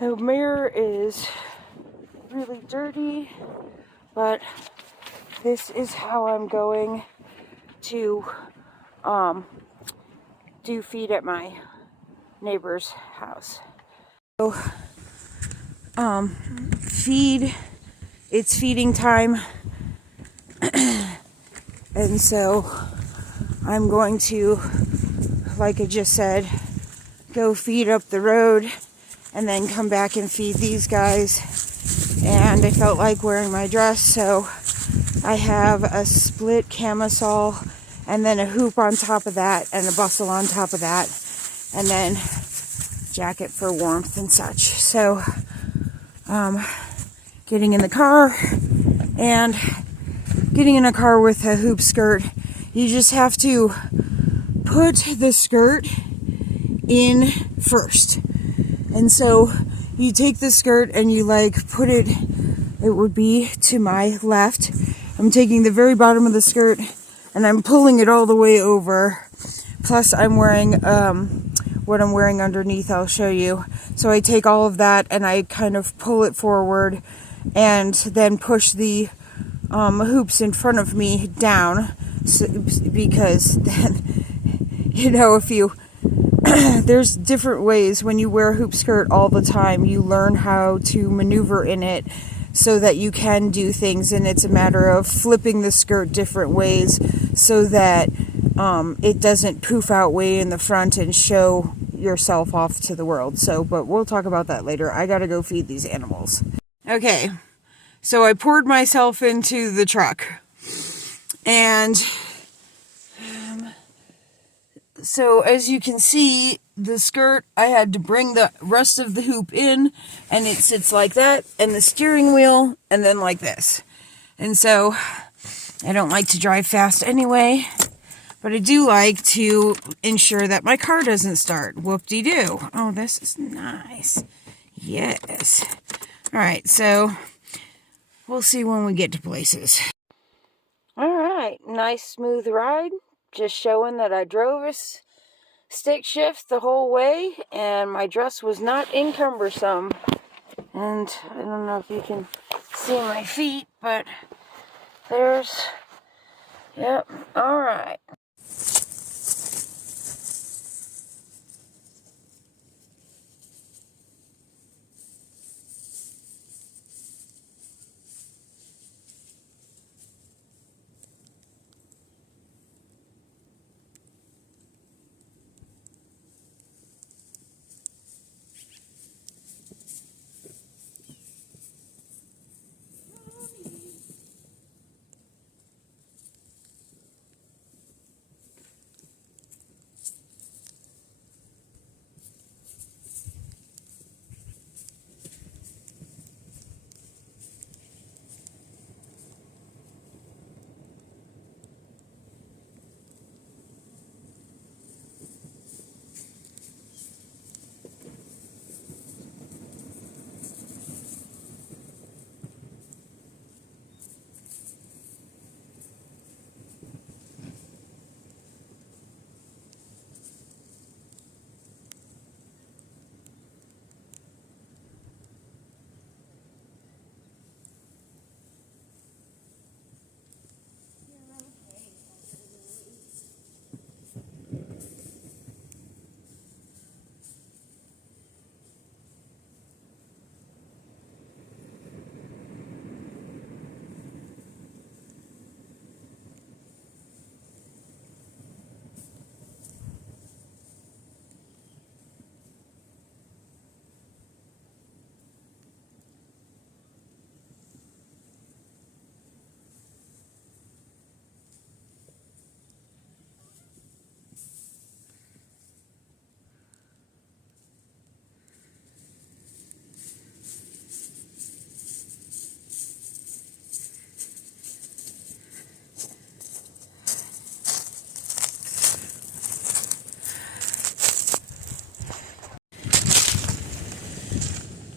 The mirror is really dirty, but this is how I'm going to do feed at my neighbor's house. So, it's feeding time, and so I'm going to, like I just said, go feed up the road and then come back and feed these guys. And I felt like wearing my dress, so I have a split camisole and then a hoop on top of that and a bustle on top of that, and then jacket for warmth and such. So getting in the car, and getting in a car with a hoop skirt, you just have to put the skirt in first. And so you take the skirt and you put it would be to my left. I'm taking the very bottom of the skirt and I'm pulling it all the way over. Plus I'm wearing what I'm wearing underneath, I'll show you. So I take all of that and I kind of pull it forward and then push the hoops in front of me down, because then, if you there's different ways. When you wear a hoop skirt all the time, you learn how to maneuver in it so that you can do things, and it's a matter of flipping the skirt different ways so that it doesn't poof out way in the front and show yourself off to the world. So, but we'll talk about that later. I gotta go feed these animals. Okay, so I poured myself into the truck, and so as you can see, the skirt, I had to bring the rest of the hoop in, and it sits like that, and the steering wheel, and then like this. And so I don't like to drive fast anyway, but I do like to ensure that my car doesn't start. Whoop-de-doo. Oh, this is nice. Yes. All right, so we'll see when we get to places. All right, nice smooth ride. Just showing that I drove a stick shift the whole way, and my dress was not encumbersome. And I don't know if you can see my feet, but there's, yep, all right.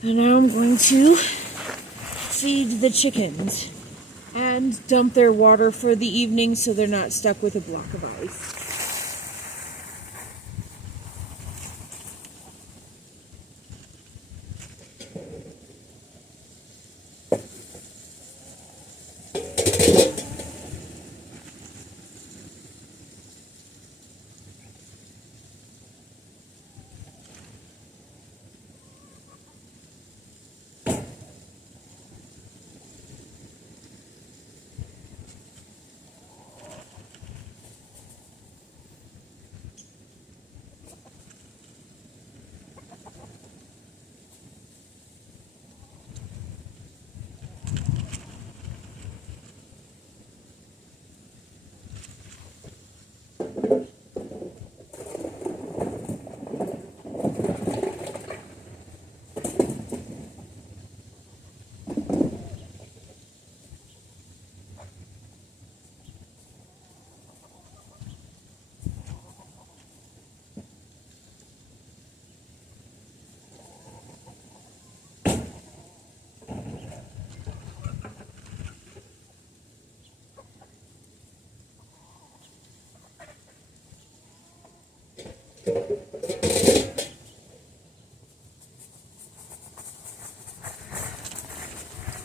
And now I'm going to feed the chickens and dump their water for the evening so they're not stuck with a block of ice.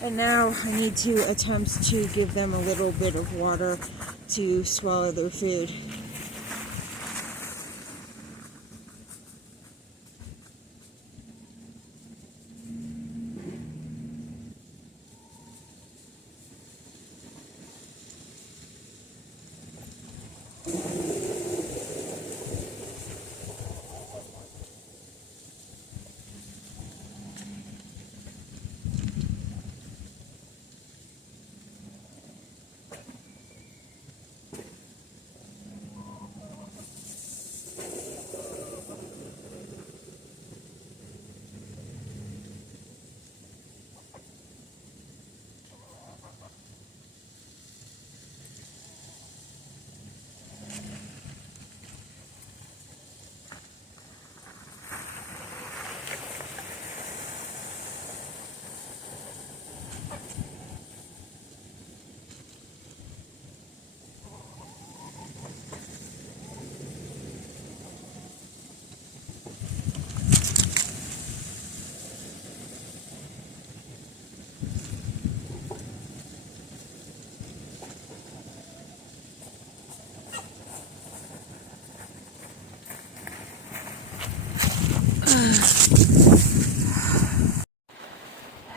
And now I need to attempt to give them a little bit of water to swallow their food.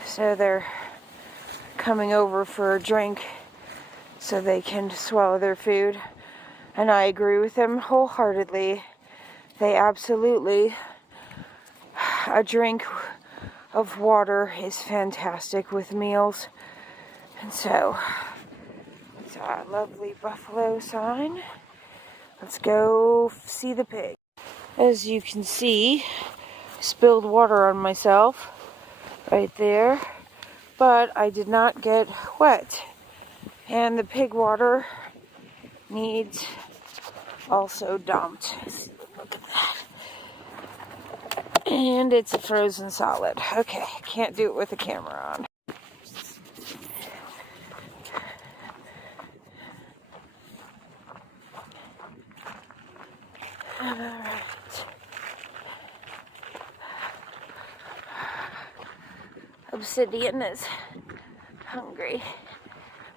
So they're coming over for a drink so they can swallow their food. And I agree with them wholeheartedly. They absolutely, a drink of water is fantastic with meals. And so, it's a lovely buffalo sign. Let's go see the pig. As you can see, spilled water on myself right there, but I did not get wet. And the pig water needs also dumped. Look at that. And it's a frozen solid. Okay, can't do it with the camera on. Alright. Obsidian is hungry.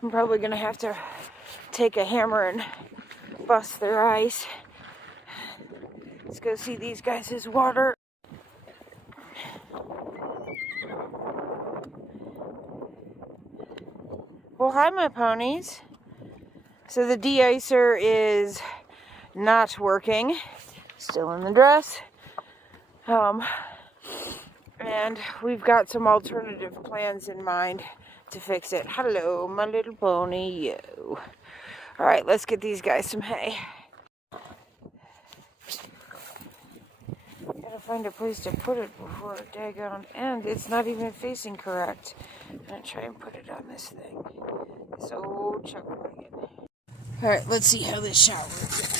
I'm probably gonna have to take a hammer and bust their eyes. Let's go see these guys' water. Well, hi, my ponies. So the de-icer is not working. Still in the dress. And we've got some alternative plans in mind to fix it. Hello, my little pony, yo. Alright, let's get these guys some hay. Gotta find a place to put it before it daggone, and it's not even facing correct. I'm gonna try and put it on this thing. So chuckling it. Alright, let's see how this shower is.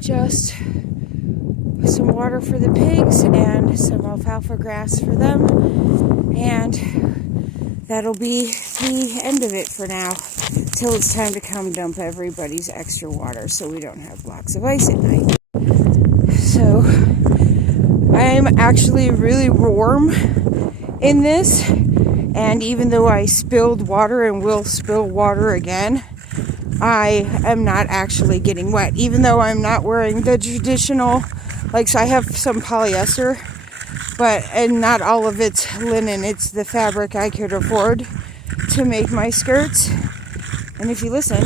just some water for the pigs and some alfalfa grass for them, and that'll be the end of it for now, till it's time to come dump everybody's extra water so we don't have blocks of ice at night. So I'm actually really warm in this, and even though I spilled water and will spill water again, I am not actually getting wet, even though I'm not wearing the traditional, so I have some polyester, and not all of it's linen. It's the fabric I could afford to make my skirts. And if you listen,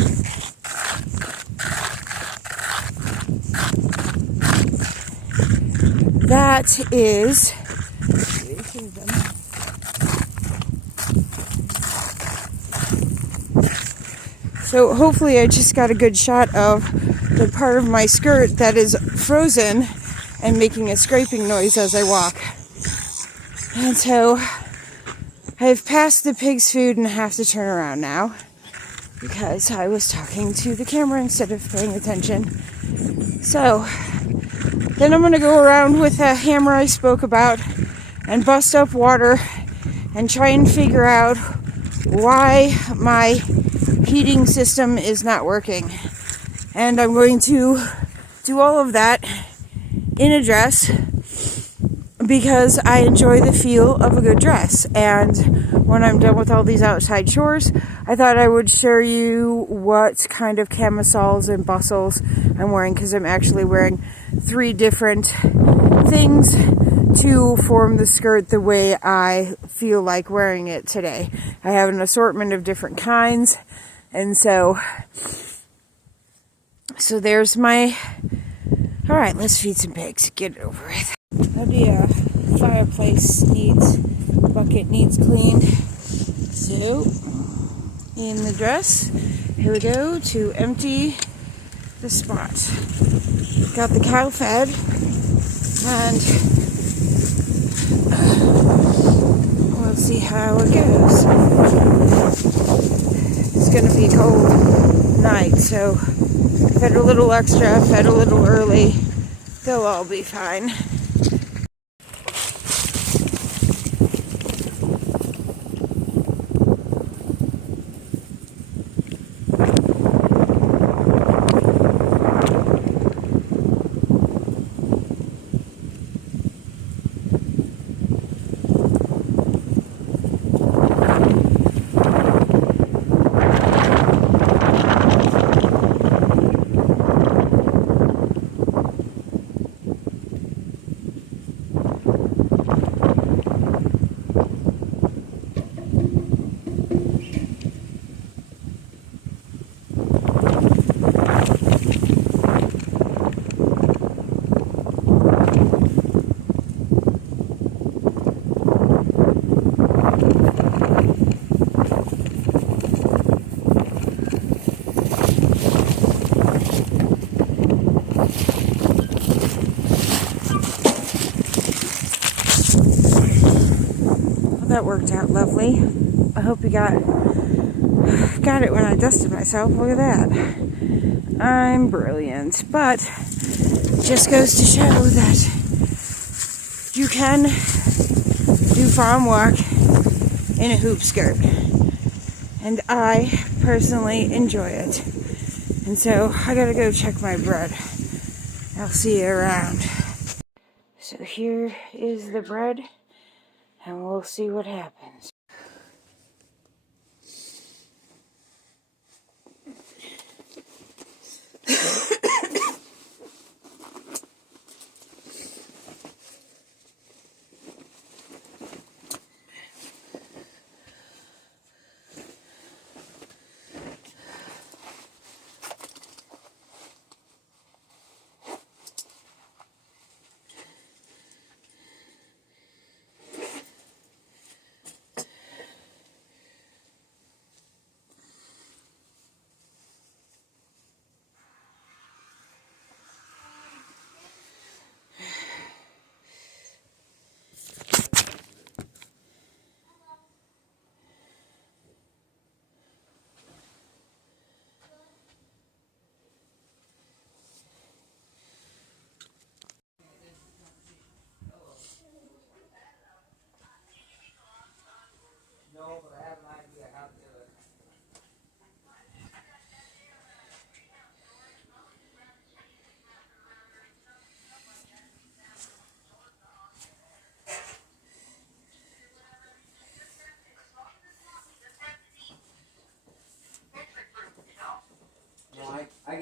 that is, so hopefully I just got a good shot of the part of my skirt that is frozen and making a scraping noise as I walk. And so I've passed the pig's food and have to turn around now because I was talking to the camera instead of paying attention. So then I'm going to go around with a hammer I spoke about and bust up water and try and figure out why my heating system is not working. And I'm going to do all of that in a dress because I enjoy the feel of a good dress. And when I'm done with all these outside chores, I thought I would share you what kind of camisoles and bustles I'm wearing, because I'm actually wearing 3 different things to form the skirt the way I feel like wearing it today. I have an assortment of different kinds, and so there's my... Alright, let's feed some pigs. Get it over with. The fireplace bucket needs cleaned. So, in the dress, here we go to empty the spot. Got the cow fed, and we'll see how it goes. It's going to be a cold night, so fed a little extra, fed a little early. They'll all be fine. That worked out lovely. I hope you got it when I dusted myself. Look at that. I'm brilliant. But it just goes to show that you can do farm work in a hoop skirt. And I personally enjoy it. And so I gotta go check my bread. I'll see you around. So here is the bread. And we'll see what happens.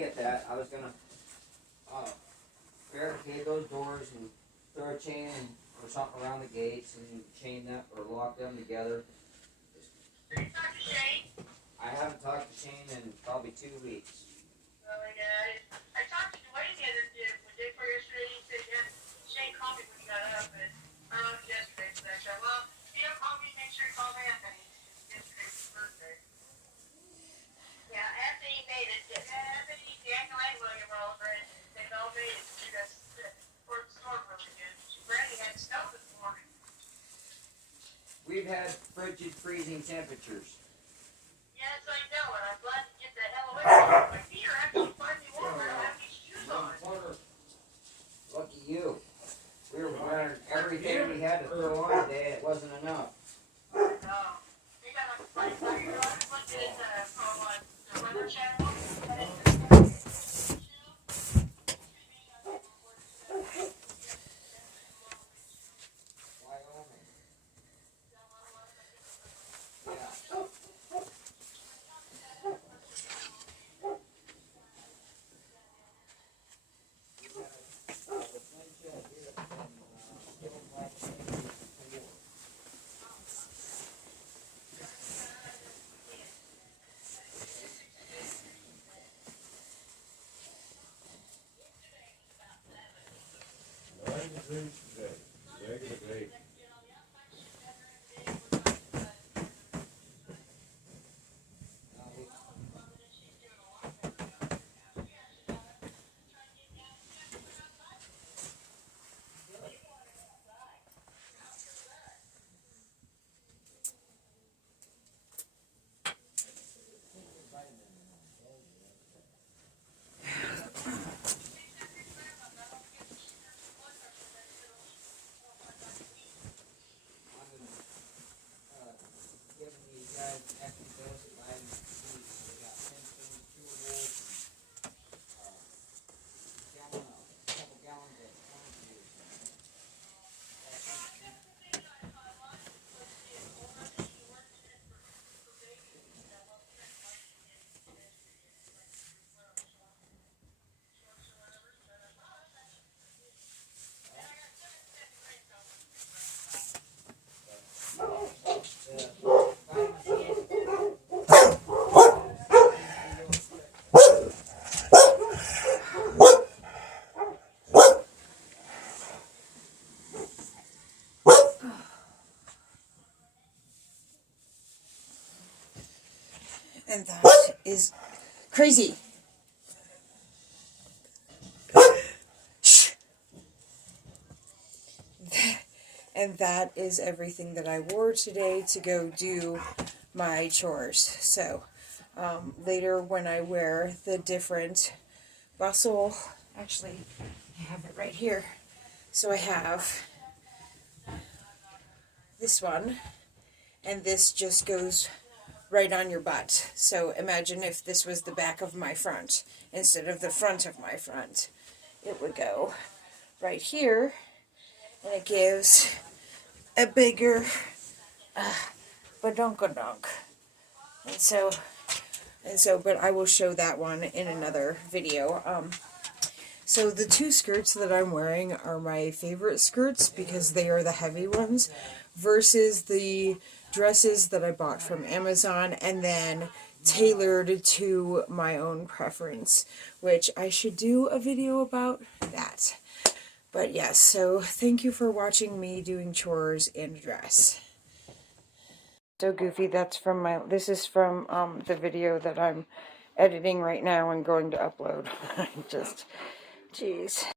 get that. I was gonna barricade those doors and throw a chain or something around the gates and chain them or lock them together. Did you talk to Shane? I haven't talked to Shane in probably 2 weeks. Oh, yeah. I talked to Dwayne the other day, yesterday. He said, yeah, Shane called me when he got up, and I don't know if yesterday. So I said, well, if you don't call me, make sure you call Anthony. Yesterday's his birthday. Yeah, Anthony made it. Anthony, Daniel, and William were all great. They all made it through that storm really good. Brandy had snow this morning. We've had frigid, freezing temperatures. Yes, I know, and I'm glad to get the hell away from it. My feet are actually finally warm. I don't have these shoes on. Lucky you. We were wearing everything we had to throw on today, and it wasn't enough. No. They got a funny fire. I was looking at the Weather Channel. Wyoming. And that is crazy. Shh. And that is everything that I wore today to go do my chores. So later when I wear the different bustle, actually I have it right here. So I have this one, and this just goes right on your butt. So imagine if this was the back of my front instead of the front of my front. It would go right here, and it gives a bigger badunkadunk. But I will show that one in another video. So the two skirts that I'm wearing are my favorite skirts because they are the heavy ones, versus the dresses that I bought from Amazon and then tailored to my own preference, which I should do a video about that. But yes, so thank you for watching me doing chores in a dress. So goofy, this is from the video that I'm editing right now and going to upload. Just, jeez.